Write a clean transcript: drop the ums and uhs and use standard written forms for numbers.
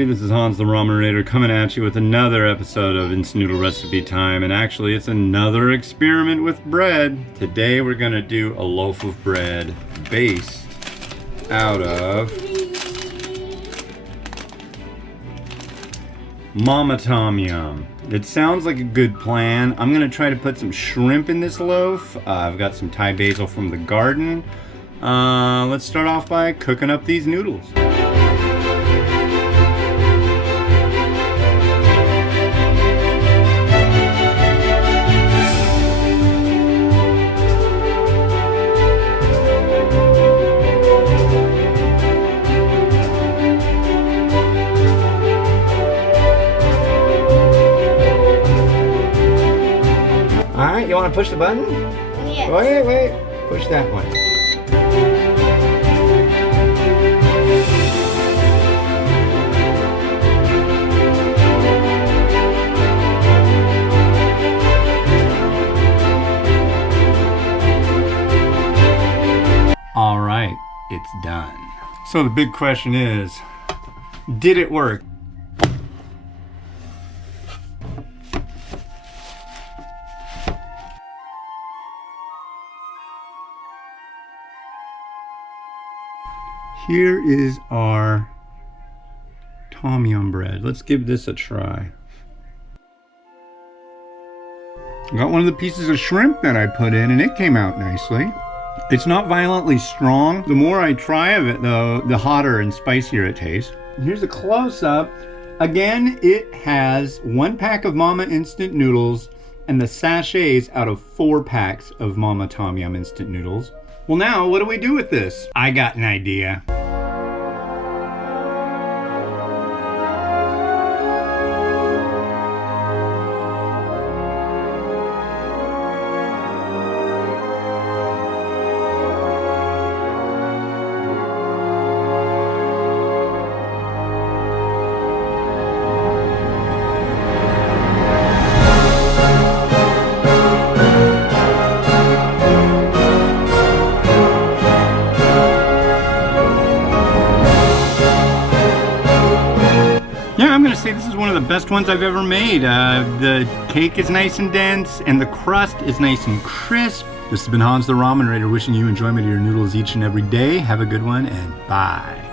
everybody, this is Hans the Ramen coming at you with another episode of Instant Noodle Recipe Time, and actually it's another experiment with bread. Today we're gonna do a loaf of bread based out of Mama Tom Yum. It sounds like a good plan. I'm gonna try to put some shrimp in this loaf. I've got some Thai basil from the garden. Let's start off by cooking up these noodles. Alright, you want to push the button? Yes. Wait. Push that one. Alright, it's done. So the big question is, did it work? Here is our Tom Yum bread. Let's give this a try. Got one of the pieces of shrimp that I put in and it came out nicely. It's not violently strong. The more I try of it though, the hotter and spicier it tastes. Here's a close-up. Again, it has 1 pack of Mama instant noodles and the sachets out of 4 packs of Mama Tom Yum instant noodles. Well now, what do we do with this? I got an idea. Yeah, I'm gonna say this is one of the best ones I've ever made. The cake is nice and dense, and the crust is nice and crisp. This has been Hans the Ramen wishing you enjoyment of your noodles each and every day. Have a good one, and bye.